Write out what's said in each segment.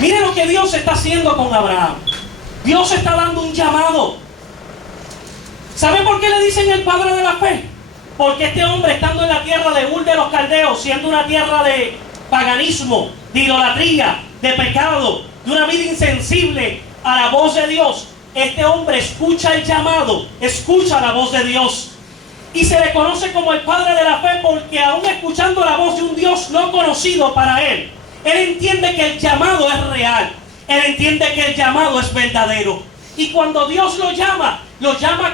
Mire lo que Dios está haciendo con Abraham. Dios está dando un llamado. ¿Sabe por qué le dicen el padre de la fe? Porque este hombre, estando en la tierra de Ur de los Caldeos, siendo una tierra de paganismo, de idolatría, de pecado, de una vida insensible a la voz de Dios, este hombre escucha el llamado, escucha la voz de Dios. Y se le conoce como el padre de la fe porque aún escuchando la voz de un Dios no conocido para él entiende que el llamado es real. Él entiende que el llamado es verdadero. Y cuando Dios lo llama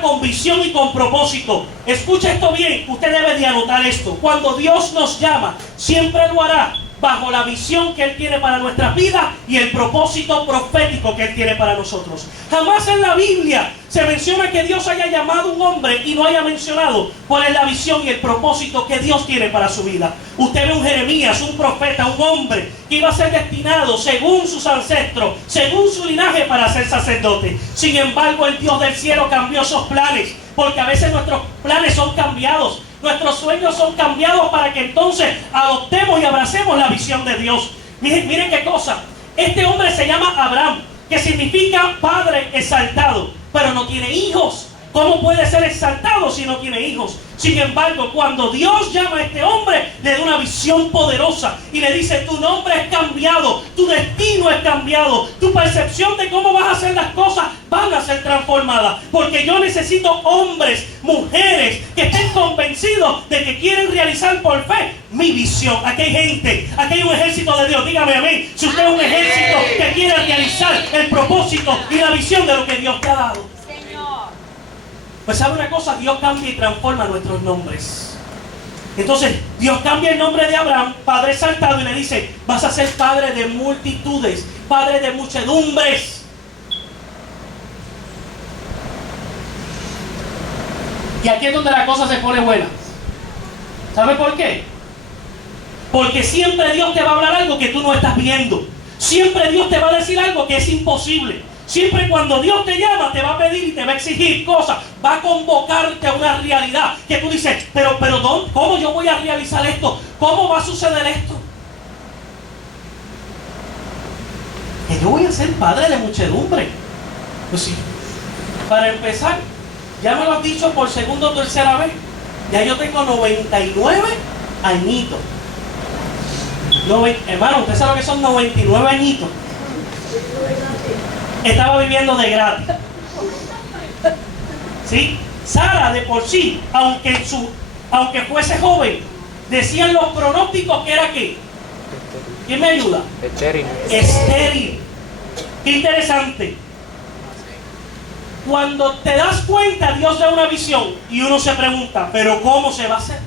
con visión y con propósito. Escucha esto bien, usted debe de anotar esto. Cuando Dios nos llama, siempre lo hará bajo la visión que Él tiene para nuestra vida y el propósito profético que Él tiene para nosotros. Jamás en la Biblia se menciona que Dios haya llamado a un hombre y no haya mencionado cuál es la visión y el propósito que Dios tiene para su vida. Usted ve un Jeremías, un profeta, un hombre que iba a ser destinado según sus ancestros, según su linaje para ser sacerdote. Sin embargo, el Dios del cielo cambió esos planes, porque a veces nuestros planes son cambiados. Nuestros sueños son cambiados para que entonces adoptemos y abracemos la visión de Dios. Miren qué cosa. Este hombre se llama Abraham, que significa padre exaltado, pero no tiene hijos. ¿Cómo puede ser exaltado si no tiene hijos? Sin embargo, cuando Dios llama a este hombre, le da una visión poderosa y le dice: tu nombre es cambiado, tu destino es cambiado, tu percepción de cómo vas a hacer las cosas van a ser transformadas, porque yo necesito hombres, mujeres que estén convencidos de que quieren realizar por fe mi visión. Aquí hay gente, aquí hay un ejército de Dios. Dígame amén. Si usted es un ejército que quiere realizar el propósito y la visión de lo que Dios te ha dado, pues sabe una cosa, Dios cambia y transforma nuestros nombres. Entonces Dios cambia el nombre de Abraham, padre exaltado, y le dice: vas a ser padre de multitudes, padre de muchedumbres. Y aquí es donde la cosa se pone buena. ¿Sabe por qué? Porque siempre Dios te va a hablar algo que tú no estás viendo. Siempre Dios te va a decir algo que es imposible. Siempre cuando Dios te llama, te va a pedir y te va a exigir cosas. Va a convocarte a una realidad que tú dices: pero ¿cómo yo voy a realizar esto? ¿Cómo va a suceder esto? Que yo voy a ser padre de muchedumbre. Pues sí. Para empezar, ya me lo has dicho por segunda o tercera vez. Ya yo tengo 99 añitos. Hermano, usted sabe lo que son 99 añitos. Estaba viviendo de gratis. ¿Sí? Sara de por sí, aunque fuese joven, decían los pronósticos que era ¿qué? ¿Quién me ayuda? Estéril. Estéril. Qué interesante. Cuando te das cuenta, Dios da una visión y uno se pregunta: ¿pero cómo se va a hacer?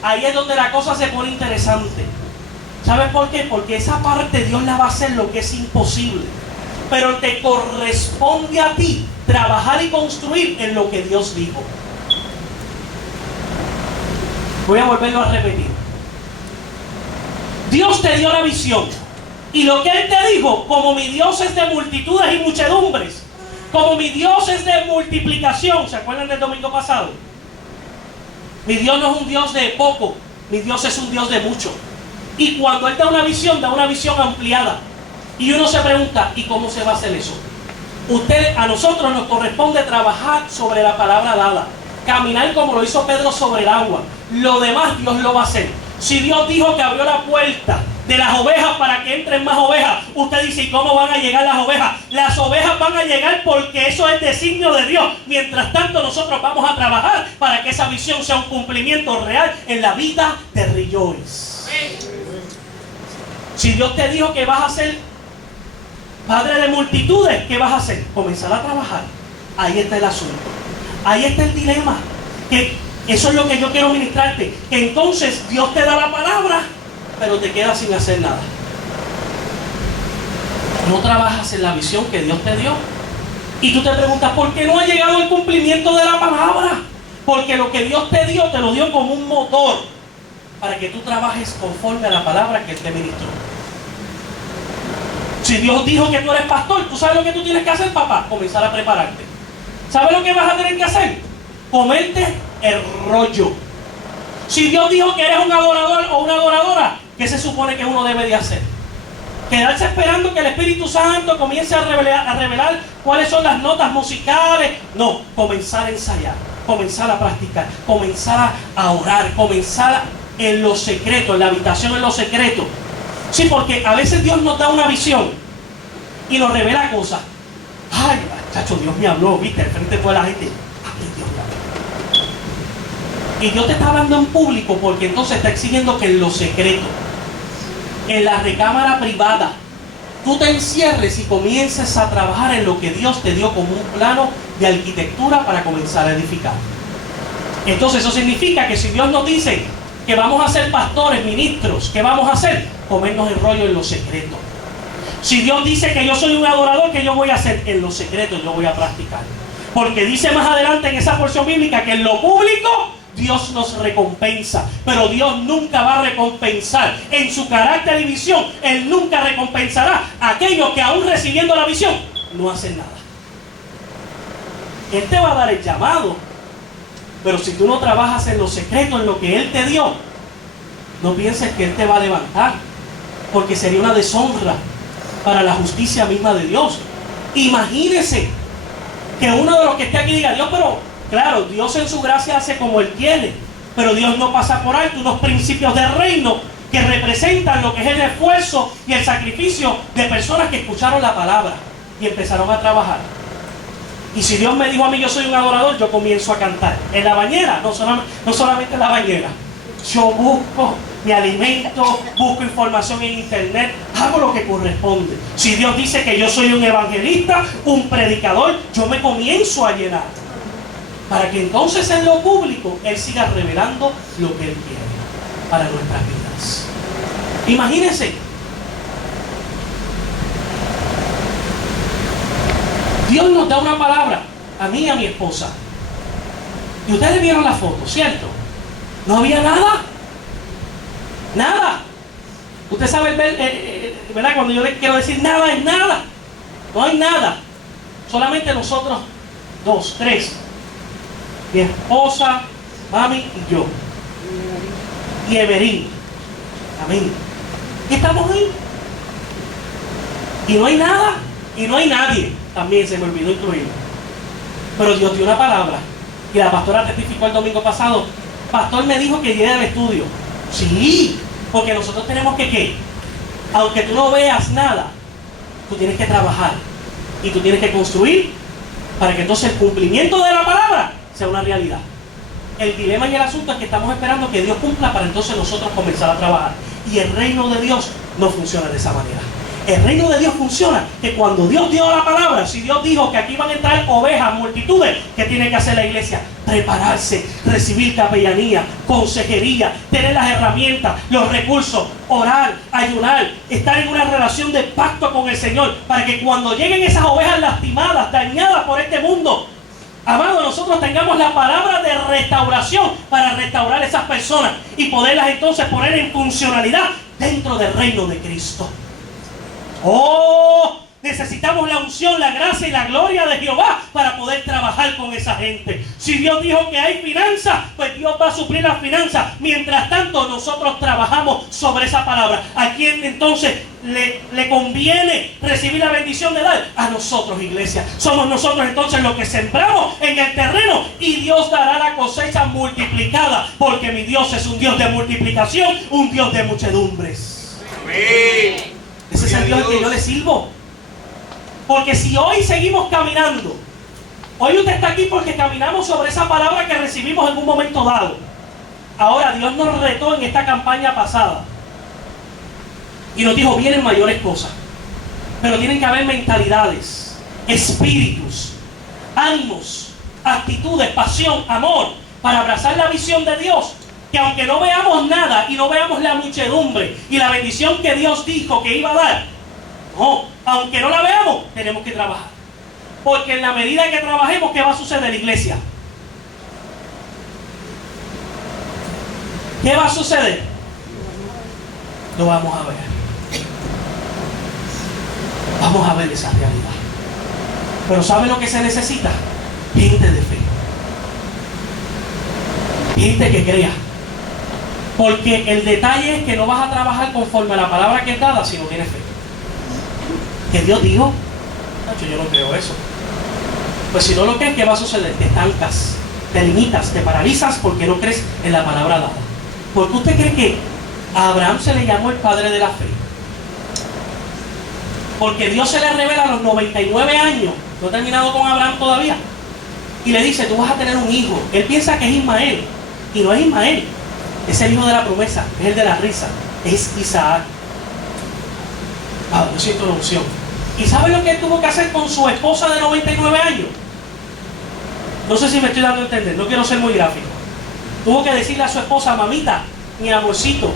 Ahí es donde la cosa se pone interesante. ¿Sabes por qué? Porque esa parte Dios la va a hacer lo que es imposible. Pero te corresponde a ti trabajar y construir en lo que Dios dijo. Voy a volverlo a repetir. Dios te dio la visión. Y lo que Él te dijo: como mi Dios es de multitudes y muchedumbres, como mi Dios es de multiplicación. ¿Se acuerdan del domingo pasado? Mi Dios no es un Dios de poco. Mi Dios es un Dios de mucho. Y cuando Él da una visión ampliada. Y uno se pregunta: ¿y cómo se va a hacer eso? A nosotros nos corresponde trabajar sobre la palabra dada. Caminar como lo hizo Pedro sobre el agua. Lo demás Dios lo va a hacer. Si Dios dijo que abrió la puerta de las ovejas para que entren más ovejas, usted dice: ¿y cómo van a llegar las ovejas? Las ovejas van a llegar porque eso es designio de Dios. Mientras tanto, nosotros vamos a trabajar para que esa visión sea un cumplimiento real en la vida de Rejoice. Si Dios te dijo que vas a ser padre de multitudes, ¿qué vas a hacer? Comenzar a trabajar. Ahí está el asunto. Ahí está el dilema. Que eso es lo que yo quiero ministrarte. Que entonces Dios te da la palabra, pero te quedas sin hacer nada. No trabajas en la visión que Dios te dio. Y tú te preguntas: ¿por qué no ha llegado el cumplimiento de la palabra? Porque lo que Dios te lo dio como un motor para que tú trabajes conforme a la palabra que Él te ministró. Si Dios dijo que tú eres pastor, ¿tú sabes lo que tú tienes que hacer, papá? Comenzar a prepararte. ¿Sabes lo que vas a tener que hacer? Comerte el rollo. Si Dios dijo que eres un adorador o una adoradora, ¿qué se supone que uno debe de hacer? Quedarse esperando que el Espíritu Santo comience a revelar cuáles son las notas musicales. No, comenzar a ensayar, comenzar a practicar, comenzar a orar, comenzar en lo secreto, en la habitación en lo secreto. Sí, porque a veces Dios nos da una visión y nos revela cosas. Ay, chacho, Dios me habló, viste, al frente de toda la gente. Ay, Dios me habló. Y Dios te está hablando en público porque entonces está exigiendo que en lo secreto, en la recámara privada, tú te encierres y comiences a trabajar en lo que Dios te dio como un plano de arquitectura para comenzar a edificar. Entonces eso significa que si Dios nos dice que vamos a ser pastores, ministros, ¿qué vamos a hacer? Comernos el rollo en lo secreto. Si Dios dice que yo soy un adorador, ¿qué yo voy a hacer? En lo secreto yo voy a practicar. Porque dice más adelante en esa porción bíblica que en lo público Dios nos recompensa, pero Dios nunca va a recompensar. En su carácter y visión, Él nunca recompensará a aquellos que aún recibiendo la visión no hacen nada. Él te va a dar el llamado, pero si tú no trabajas en lo secreto, en lo que Él te dio, no pienses que Él te va a levantar, porque sería una deshonra para la justicia misma de Dios. Imagínese que uno de los que esté aquí diga: Dios, pero claro, Dios en su gracia hace como Él quiere, pero Dios no pasa por alto unos principios del reino que representan lo que es el esfuerzo y el sacrificio de personas que escucharon la palabra y empezaron a trabajar. Y si Dios me dijo a mí: yo soy un adorador, yo comienzo a cantar. En la bañera, no solamente en la bañera. Yo busco, me alimento, busco información en internet, hago lo que corresponde. Si Dios dice que yo soy un evangelista, un predicador, yo me comienzo a llenar, para que entonces en lo público Él siga revelando lo que Él quiere para nuestras vidas. Imagínense, Dios nos da una palabra a mí y a mi esposa, y ustedes vieron la foto, ¿cierto? No había nada, nada. Usted sabe ¿verdad? Cuando yo le quiero decir nada es nada, no hay nada, solamente nosotros dos, tres, mi esposa, mami y yo, y Everín. Amén. Y estamos ahí, y no hay nada, y no hay nadie. También se me olvidó incluirlo, pero Dios dio una palabra, y la pastora testificó el domingo pasado. Pastor me dijo que llegue al estudio. Sí, porque nosotros tenemos que, aunque tú no veas nada, tú tienes que trabajar y tú tienes que construir para que entonces el cumplimiento de la palabra sea una realidad. El dilema y el asunto es que estamos esperando que Dios cumpla para entonces nosotros comenzar a trabajar. Y el reino de Dios no funciona de esa manera. El reino de Dios funciona que cuando Dios dio la palabra, si Dios dijo que aquí van a entrar ovejas, multitudes, ¿qué tiene que hacer la iglesia? Prepararse, recibir capellanía, consejería, tener las herramientas, los recursos, orar, ayunar, estar en una relación de pacto con el Señor, para que cuando lleguen esas ovejas lastimadas, dañadas por este mundo, amado, nosotros tengamos la palabra de restauración para restaurar esas personas y poderlas entonces poner en funcionalidad dentro del reino de Cristo. Oh, necesitamos la unción, la gracia y la gloria de Jehová para poder trabajar con esa gente. Si Dios dijo que hay finanzas, pues Dios va a suplir las finanzas. Mientras tanto, nosotros trabajamos sobre esa palabra. ¿A quién entonces le conviene recibir la bendición de dar? A nosotros, iglesia. Somos nosotros entonces los que sembramos en el terreno, y Dios dará la cosecha multiplicada, porque mi Dios es un Dios de multiplicación, un Dios de muchedumbres. Amén. Ese es el Dios al que yo le sirvo. Porque si hoy seguimos caminando, hoy usted está aquí porque caminamos sobre esa palabra que recibimos en un momento dado. Ahora Dios nos retó en esta campaña pasada y nos dijo: vienen mayores cosas, pero tienen que haber mentalidades, espíritus, ánimos, actitudes, pasión, amor, para abrazar la visión de Dios. Que aunque no veamos nada y no veamos la muchedumbre y la bendición que Dios dijo que iba a dar, no, aunque no la veamos, tenemos que trabajar. Porque en la medida que trabajemos, ¿qué va a suceder, iglesia? ¿Qué va a suceder? Lo vamos a ver. Vamos a ver esa realidad. Pero ¿sabe lo que se necesita? Gente de fe. Gente que crea. Porque el detalle es que no vas a trabajar conforme a la palabra que es dada si no tienes fe. Porque Dios dijo, yo no creo eso. Pues si no lo crees, ¿qué va a suceder? Te estancas, te limitas, te paralizas porque no crees en la palabra dada. ¿Por qué usted cree que a Abraham se le llamó el padre de la fe? Porque Dios se le revela a los 99 años, no ha terminado con Abraham todavía, y le dice, tú vas a tener un hijo. Él piensa que es Ismael, y no es Ismael, es el hijo de la promesa, es el de la risa, es Isaac. Yo siento la unción. ¿Y sabe lo que él tuvo que hacer con su esposa de 99 años? No sé si me estoy dando a entender, no quiero ser muy gráfico. Tuvo que decirle a su esposa, mamita, mi amorcito.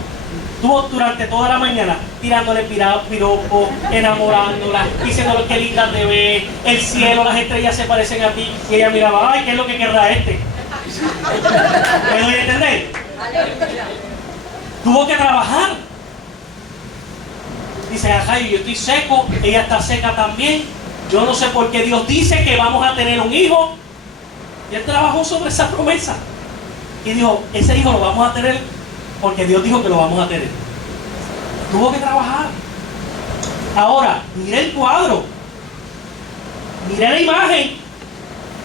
Estuvo durante toda la mañana tirándole piropos, enamorándola, diciéndole qué linda te ves, el cielo, las estrellas se parecen a ti. Y ella miraba, ay, ¿qué es lo que querrá este? ¿Me doy a entender? Tuvo que trabajar. Dice, ajá, yo estoy seco, ella está seca también. Yo no sé por qué Dios dice que vamos a tener un hijo. Y él trabajó sobre esa promesa. Y dijo, ese hijo lo vamos a tener porque Dios dijo que lo vamos a tener. Tuvo que trabajar. Ahora, mire el cuadro. Mire la imagen.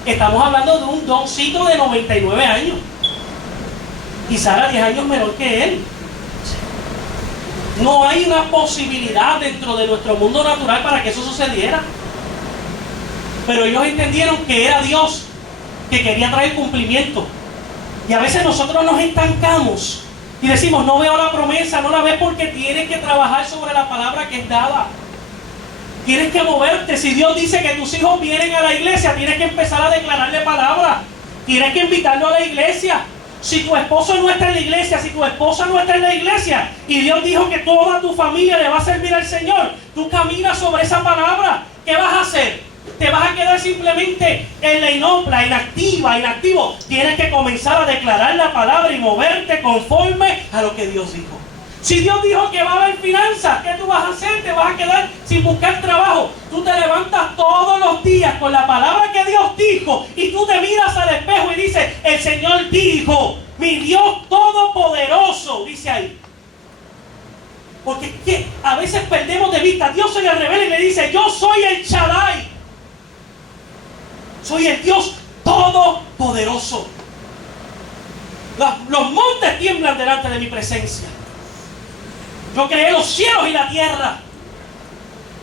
Estamos hablando de un doncito de 99 años. Y Sara 10 años menor que él. No hay una posibilidad dentro de nuestro mundo natural para que eso sucediera. Pero ellos entendieron que era Dios que quería traer cumplimiento. Y a veces nosotros nos estancamos y decimos, no veo la promesa, no la ves porque tienes que trabajar sobre la palabra que es dada. Tienes que moverte. Si Dios dice que tus hijos vienen a la iglesia, tienes que empezar a declararle palabra. Tienes que invitarlo a la iglesia. Si tu esposo no está en la iglesia, si tu esposa no está en la iglesia, y Dios dijo que toda tu familia le va a servir al Señor, tú caminas sobre esa palabra. ¿Qué vas a hacer? ¿Te vas a quedar simplemente en la inopla, inactiva, inactivo? Tienes que comenzar a declarar la palabra y moverte conforme a lo que Dios dijo. Si Dios dijo que va a haber finanzas, ¿qué tú vas a hacer? Te vas a quedar sin buscar trabajo. Tú te levantas todos los días con la palabra que Dios dijo y tú te miras al espejo y dices, el Señor dijo, mi Dios todopoderoso, dice ahí. Porque ¿qué? A veces perdemos de vista. Dios se le revela y le dice, yo soy el Shaddai. Soy el Dios todopoderoso. Los montes tiemblan delante de mi presencia. Yo creé los cielos y la tierra.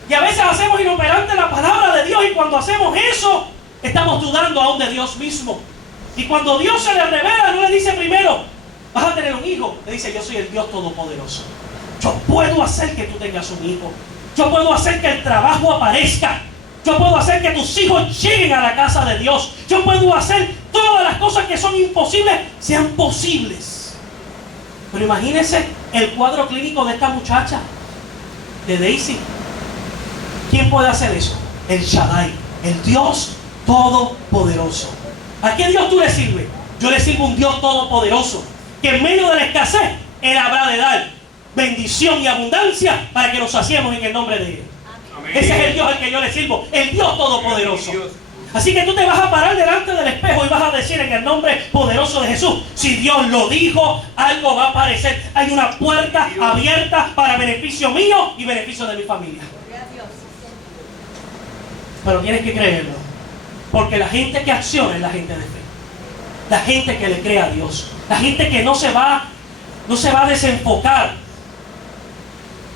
Y a veces hacemos inoperante la palabra de Dios. Y cuando hacemos eso, estamos dudando aún de Dios mismo. Y cuando Dios se le revela, no le dice primero, vas a tener un hijo. Le dice, yo soy el Dios todopoderoso. Yo puedo hacer que tú tengas un hijo. Yo puedo hacer que el trabajo aparezca. Yo puedo hacer que tus hijos lleguen a la casa de Dios. Yo puedo hacer todas las cosas que son imposibles, sean posibles. Pero imagínense el cuadro clínico de esta muchacha, de Daisy. ¿Quién puede hacer eso? El Shaddai, el Dios todopoderoso. ¿A qué Dios tú le sirves? Yo le sirvo un Dios todopoderoso, que en medio de la escasez, Él habrá de dar bendición y abundancia para que nos saciemos en el nombre de Él. Ese es el Dios al que yo le sirvo, el Dios todopoderoso. Así que tú te vas a parar delante del espejo y vas a decir en el nombre poderoso de Jesús, si Dios lo dijo, algo va a aparecer. Hay una puerta abierta para beneficio mío y beneficio de mi familia. Pero tienes que creerlo, porque la gente que acciona es la gente de fe, la gente que le cree a Dios, la gente que no se va a desenfocar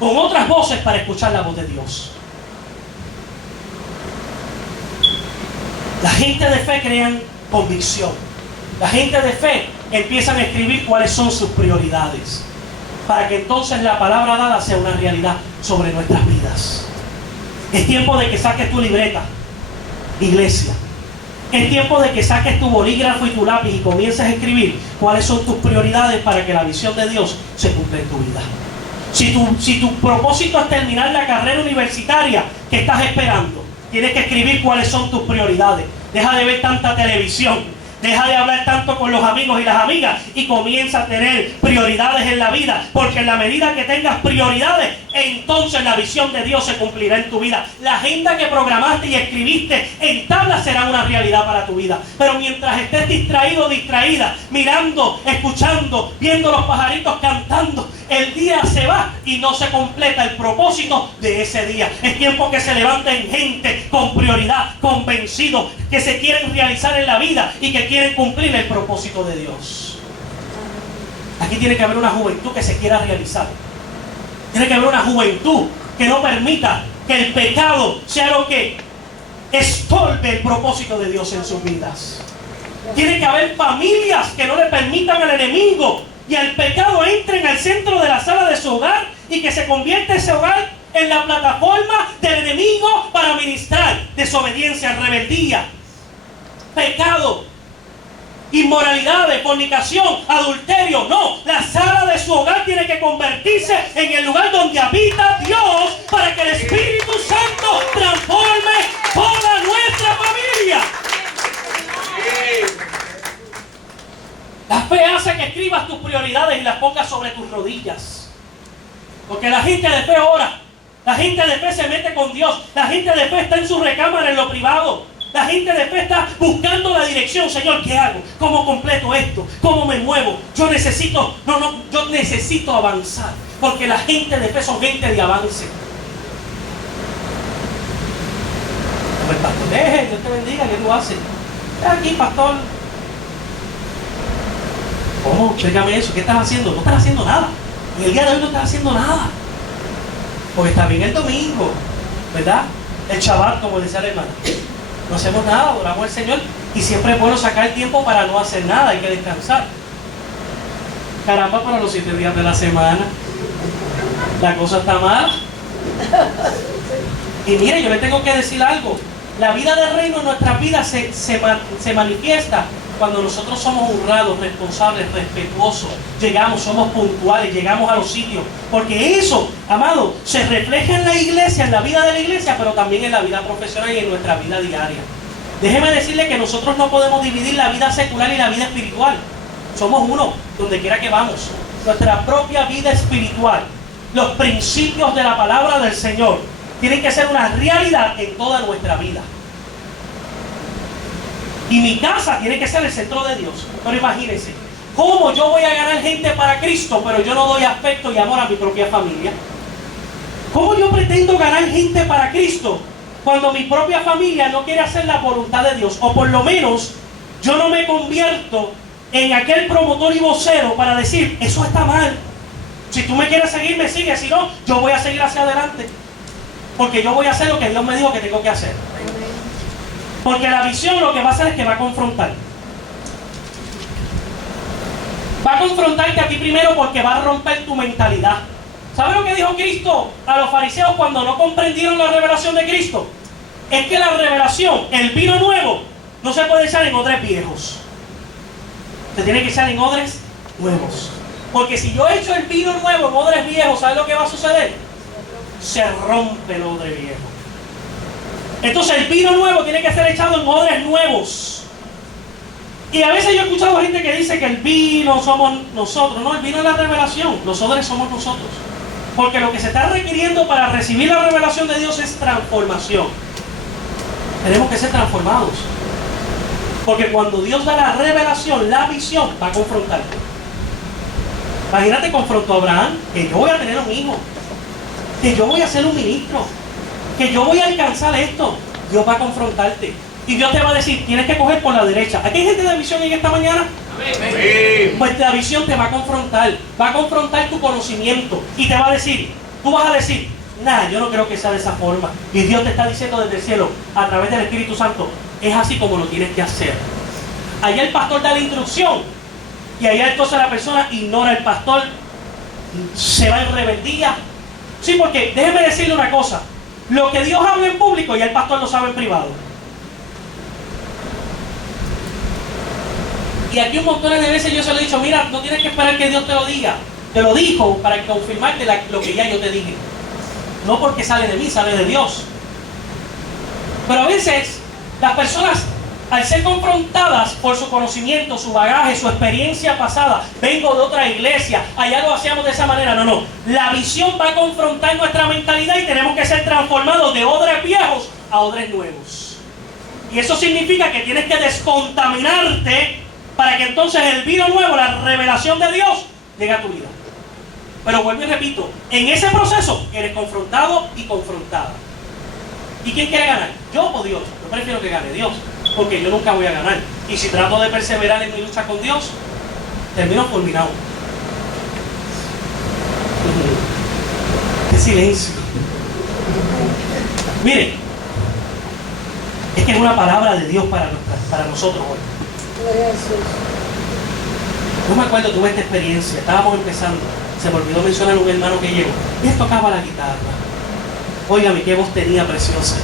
con otras voces para escuchar la voz de Dios. La gente de fe crean convicción. La gente de fe empiezan a escribir cuáles son sus prioridades, para que entonces la palabra dada sea una realidad sobre nuestras vidas. Es tiempo de que saques tu libreta, iglesia. Es tiempo de que saques tu bolígrafo y tu lápiz y comiences a escribir cuáles son tus prioridades para que la visión de Dios se cumpla en tu vida. Si tu propósito es terminar la carrera universitaria que estás esperando, tienes que escribir cuáles son tus prioridades. Deja de ver tanta televisión. Deja de hablar tanto con los amigos y las amigas y comienza a tener prioridades en la vida, porque en la medida que tengas prioridades, entonces la visión de Dios se cumplirá en tu vida. La agenda que programaste y escribiste en tabla será una realidad para tu vida. Pero mientras estés distraído o distraída, mirando, escuchando, viendo los pajaritos cantando, el día se va y no se completa el propósito de ese día. Es tiempo que se levanten gente con prioridad, convencidos, que se quieren realizar en la vida y que quieren cumplir el propósito de Dios. Aquí tiene que haber una juventud que se quiera realizar. Tiene que haber una juventud que no permita que el pecado sea lo que estorbe el propósito de Dios en sus vidas. Tiene que haber familias que no le permitan al enemigo y al pecado entren al centro de la sala de su hogar y que se convierta ese hogar en la plataforma del enemigo para ministrar desobediencia, rebeldía, pecado, inmoralidad, fornicación, adulterio. No, la sala de su hogar tiene que convertirse en el lugar donde habita Dios para que el Espíritu Santo transforme toda nuestra familia. La fe hace que escribas tus prioridades y las pongas sobre tus rodillas. Porque la gente de fe ora, la gente de fe se mete con Dios, la gente de fe está en su recámara en lo privado. La gente de fe está buscando la dirección. Señor, ¿qué hago? ¿Cómo completo esto? ¿Cómo me muevo? Yo necesito avanzar. Porque la gente de fe son gente de avance. Como el pastor, Dios te bendiga, ¿qué tú haces? Aquí, pastor. ¿Cómo? Explícame eso. ¿Qué estás haciendo? No estás haciendo nada. En el día de hoy no estás haciendo nada. Porque está bien el domingo, ¿verdad? El Shabbat, como decía el hermano. No hacemos nada, adoramos al Señor. Y siempre es bueno sacar tiempo para no hacer nada, hay que descansar. Caramba, para los 7 días de la semana la cosa está mal. Y mire, yo le tengo que decir algo. La vida del reino en nuestras vidas se manifiesta cuando nosotros somos honrados, responsables, respetuosos, llegamos, somos puntuales, llegamos a los sitios. Porque eso, amado, se refleja en la iglesia, en la vida de la iglesia, pero también en la vida profesional y en nuestra vida diaria. Déjeme decirle que nosotros no podemos dividir la vida secular y la vida espiritual. Somos uno, donde quiera que vamos. Nuestra propia vida espiritual, los principios de la palabra del Señor, tienen que ser una realidad en toda nuestra vida. Y mi casa tiene que ser el centro de Dios. Pero imagínense, ¿cómo yo voy a ganar gente para Cristo, pero yo no doy afecto y amor a mi propia familia? ¿Cómo yo pretendo ganar gente para Cristo cuando mi propia familia no quiere hacer la voluntad de Dios? O por lo menos, yo no me convierto en aquel promotor y vocero para decir, eso está mal. Si tú me quieres seguir, me sigues. Si no, yo voy a seguir hacia adelante. Porque yo voy a hacer lo que Dios me dijo que tengo que hacer. Porque la visión lo que va a hacer es que va a confrontar. Va a confrontarte a ti primero porque va a romper tu mentalidad. ¿Sabe lo que dijo Cristo a los fariseos cuando no comprendieron la revelación de Cristo? Es que la revelación, el vino nuevo, no se puede echar en odres viejos. Se tiene que echar en odres nuevos. Porque si yo echo el vino nuevo en odres viejos, ¿sabe lo que va a suceder? Se rompe el odre viejo. Entonces el vino nuevo tiene que ser echado en odres nuevos. Y a veces yo he escuchado gente que dice que el vino somos nosotros. No, el vino es la revelación, los odres somos nosotros. Porque lo que se está requiriendo para recibir la revelación de Dios es transformación. Tenemos que ser transformados. Porque cuando Dios da la revelación, la visión, va a confrontarte. Imagínate, confrontó a Abraham, que yo voy a tener un hijo, que yo voy a ser un ministro, que yo voy a alcanzar esto. Dios va a confrontarte y Dios te va a decir, tienes que coger por la derecha. ¿Aquí hay gente de visión en esta mañana? Amén. Pues la visión te va a confrontar tu conocimiento y te va a decir, tú vas a decir, nada, yo no creo que sea de esa forma. Y Dios te está diciendo desde el cielo, a través del Espíritu Santo, es así como lo tienes que hacer. Allá el pastor da la instrucción y allá entonces la persona ignora al pastor, se va en rebeldía. Sí, porque déjeme decirle una cosa. Lo que Dios habla en público ya el pastor lo sabe en privado. Y aquí un montón de veces yo se lo he dicho, mira, no tienes que esperar que Dios te lo diga. Te lo dijo para confirmarte lo que ya yo te dije. No porque sale de mí, sale de Dios. Pero a veces las personas al ser confrontadas por su conocimiento, su bagaje, su experiencia pasada, vengo de otra iglesia, allá lo hacíamos de esa manera, no, la visión va a confrontar nuestra mentalidad y tenemos que ser transformados de odres viejos a odres nuevos. Y eso significa que tienes que descontaminarte para que entonces el vino nuevo, la revelación de Dios, llegue a tu vida. Pero vuelvo y repito, en ese proceso eres confrontado y confrontada. ¿Y quién quiere ganar? ¿Yo o Dios? Yo prefiero que gane Dios, porque yo nunca voy a ganar. Y si trato de perseverar en mi lucha con Dios, termino fulminado. ¡Qué silencio! Mire, es que es una palabra de Dios para nosotros hoy. Yo me acuerdo, tuve esta experiencia, estábamos empezando, se me olvidó mencionar a un hermano que llegó, y él tocaba la guitarra. Óigame, qué voz tenía preciosa.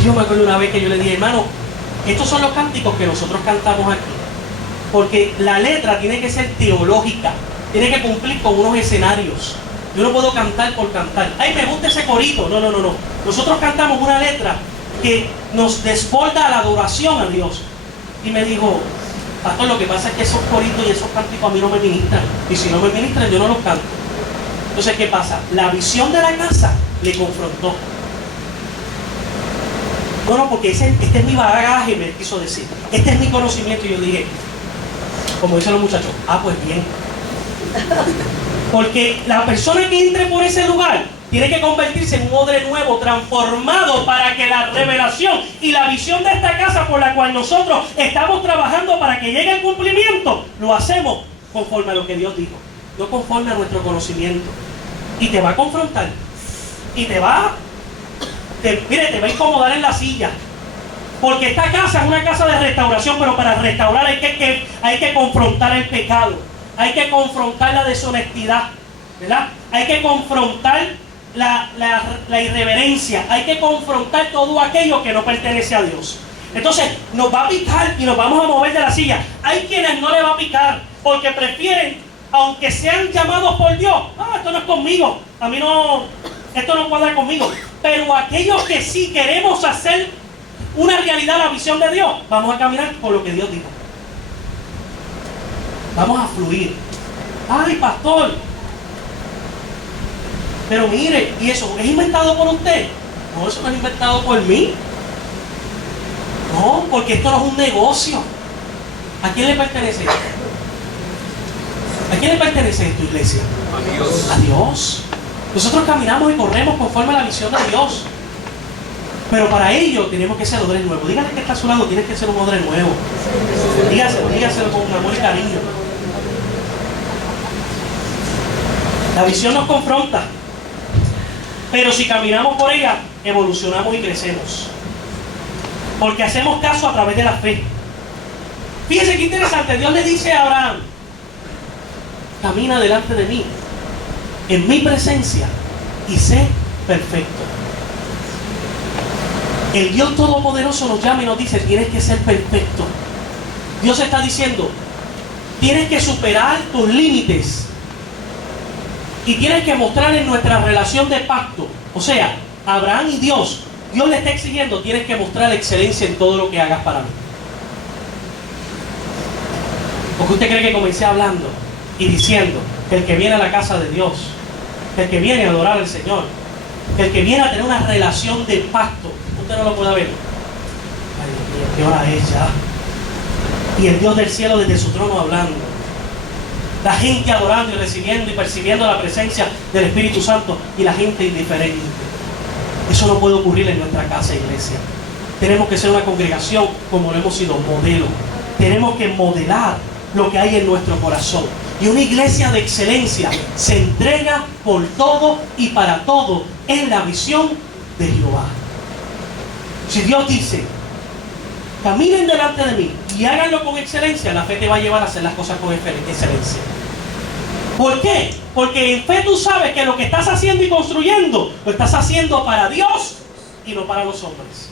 Y yo me acuerdo una vez que yo le dije, hermano, estos son los cánticos que nosotros cantamos aquí, porque la letra tiene que ser teológica, tiene que cumplir con unos escenarios. Yo no puedo cantar por cantar. Ay, me gusta ese corito. No. Nosotros cantamos una letra que nos desborda la adoración a Dios. Y me dijo, pastor, lo que pasa es que esos coritos y esos cánticos a mí no me ministran. Y si no me ministran, yo no los canto. Entonces, ¿qué pasa? La visión de la casa le confrontó. No, porque este es mi bagaje, me quiso decir. Este es mi conocimiento. Y yo dije, como dicen los muchachos, pues bien. Porque la persona que entre por ese lugar tiene que convertirse en un odre nuevo, transformado, para que la revelación y la visión de esta casa por la cual nosotros estamos trabajando para que llegue el cumplimiento, lo hacemos conforme a lo que Dios dijo, no conforme a nuestro conocimiento. Y te va a confrontar. Y te va a incomodar en la silla. Porque esta casa es una casa de restauración, pero para restaurar hay que confrontar el pecado. Hay que confrontar la deshonestidad, ¿verdad? Hay que confrontar la irreverencia. Hay que confrontar todo aquello que no pertenece a Dios. Entonces, nos va a picar y nos vamos a mover de la silla. Hay quienes no le va a picar porque prefieren, aunque sean llamados por Dios, esto no es conmigo, a mí no, esto no cuadra conmigo. Pero aquellos que sí queremos hacer una realidad la visión de Dios, vamos a caminar por lo que Dios dijo. Vamos a fluir. Ay, pastor, pero mire, ¿y eso es inventado por usted? No, eso no es inventado por mí. No, porque esto no es un negocio. ¿A quién le pertenece? ¿A quién le pertenece tu iglesia? A Dios. A Dios. Nosotros caminamos y corremos conforme a la visión de Dios. Pero para ello tenemos que ser odres nuevos. Dígale que está a su lado, tienes que ser un odre nuevo. Dígaselo con amor y cariño. La visión nos confronta, pero si caminamos por ella, evolucionamos y crecemos. Porque hacemos caso a través de la fe. Fíjense qué interesante. Dios le dice a Abraham, camina delante de mí, en mi presencia, y sé perfecto. El Dios Todopoderoso nos llama y nos dice, tienes que ser perfecto. Dios está diciendo, tienes que superar tus límites. Y tienes que mostrar en nuestra relación de pacto. O sea, Abraham y Dios le está exigiendo, tienes que mostrar excelencia en todo lo que hagas para mí. Porque usted cree que comencé hablando y diciendo que el que viene a la casa de Dios, que el que viene a adorar al Señor, que el que viene a tener una relación de pacto, usted no lo puede ver. Ay, Dios mío, ¿qué hora es ya? Y el Dios del cielo desde su trono hablando. La gente adorando y recibiendo y percibiendo la presencia del Espíritu Santo y la gente indiferente. Eso no puede ocurrir en nuestra casa, iglesia. Tenemos que ser una congregación como lo hemos sido, modelo. Tenemos que modelar lo que hay en nuestro corazón. Y una iglesia de excelencia se entrega por todo y para todo en la visión de Jehová. Si Dios dice, caminen delante de mí y háganlo con excelencia, la fe te va a llevar a hacer las cosas con excelencia. ¿Por qué? Porque en fe tú sabes que lo que estás haciendo y construyendo, lo estás haciendo para Dios y no para los hombres.